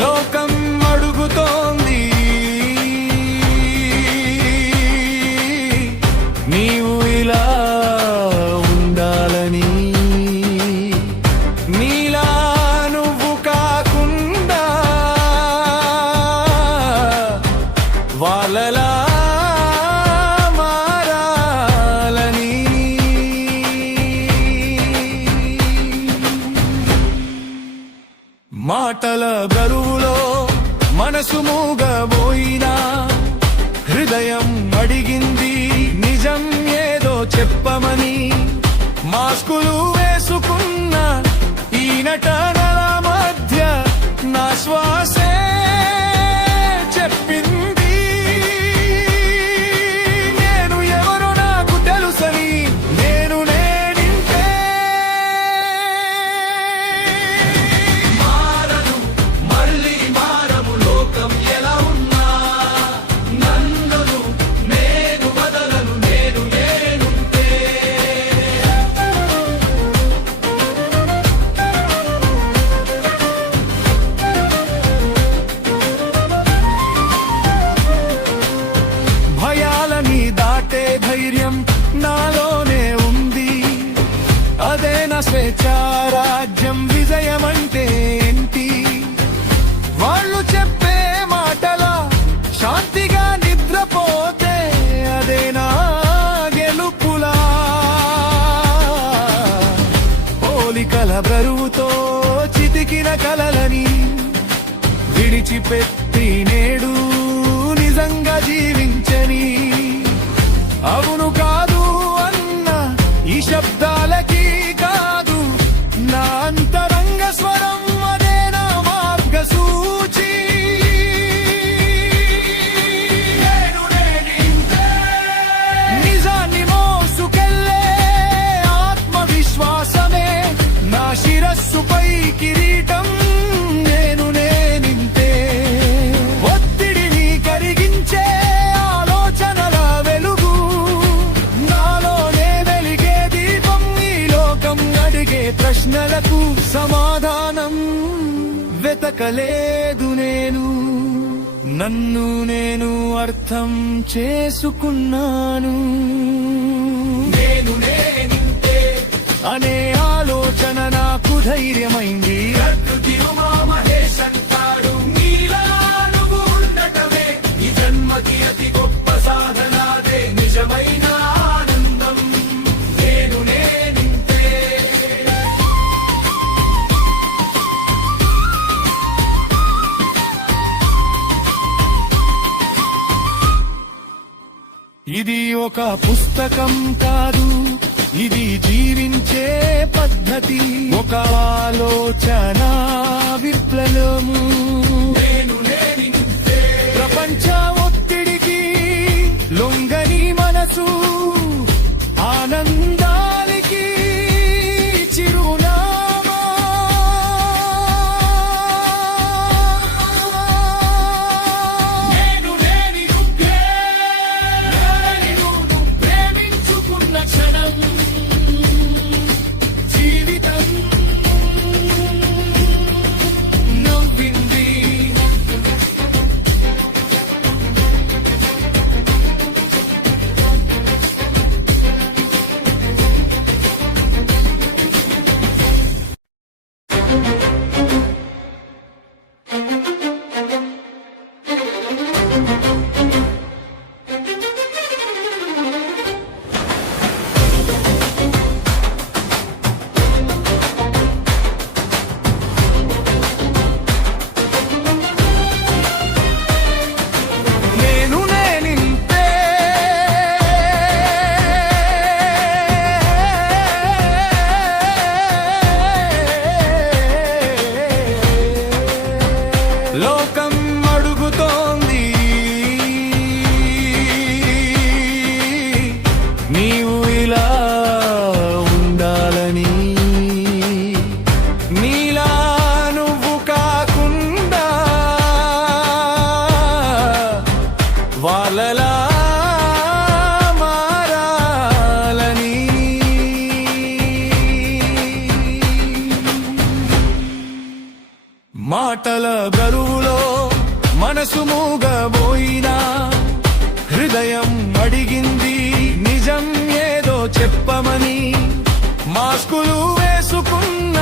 లోకం అడుగుతోంది నీవు ఇలా ఉండాలని, నీలా నువ్వు కాకుండా వాళ్ళలా మారాలని. మాటల బరువులో మనసు మూగబోయినా హృదయం అడిగింది నిజం ఏదో చెప్పమని. మాస్కులు వేసుకున్న ఈ నటనల మధ్య నా శ్వాసే చెప్పింది నేను ఎవరో నాకు తెలుసని. నేను నేనింతే మారను, మళ్ళీ మారము లోకం ఎలా ఉన్నా. నన్ను నేను వదలను, నేను నేనుంటే. భయాలని దాటే ధైర్యం నాలోనే ఉంది. అదే నా స్వేచ్ఛారాజ్యం. విజయం అంటే ఏంటి? వాళ్ళు చెప్పే మాటల శాంతిగా నిద్రపోతే అదే నా గెలుపులా. పోలికల బరువుతో చితికిన కలలని విడిచిపెట్టి నేడు నిజంగా జీవించని. అవును కాదు అన్న ఈ శబ్దాలకి కాదు, నా అంతరంగ స్వరం అదే నా మార్గసూచి. నిజాన్ని మోసుకెళ్ళే ఆత్మవిశ్వాసమే నా శిరస్సుపై కిరీటం. నేను నేనింతే. ఒత్తిడిని కరిగించే ఆలోచనల వెలుగు నాలోనే వెలిగే దీపం. ఈ లోకం అడిగే ప్రశ్నలకు సమాధానం వెతకలేదు నేను. నన్ను నేను అర్థం చేసుకున్నాను. నేను నేనింతే అనే ఆలోచన నాకు ధైర్యమైంది. మహేష్ అంటాడు నీలా నువ్వు ఉండటమే ఈ జన్మకి అతి గొప్ప సాధనాదే నిజమైన ఆనందం. నేను నేనింతే. ఇది ఒక పుస్తకం కాదు, ఇది జీవించే పద్ధతి. ఒక ఆలోచన విప్లవము. ప్రపంచ ఒత్తిడికి లొంగని మనసు ఆనందానికి చిరునామా. నేను లేని నువ్వే, నేను ప్రేమించుకున్న క్షణం జీవితం నవ్వింది. మాటల బరువులో మనసు మూగబోయినా హృదయం అడిగింది నిజం ఏదో చెప్పమని మాస్కులు వేసుకున్న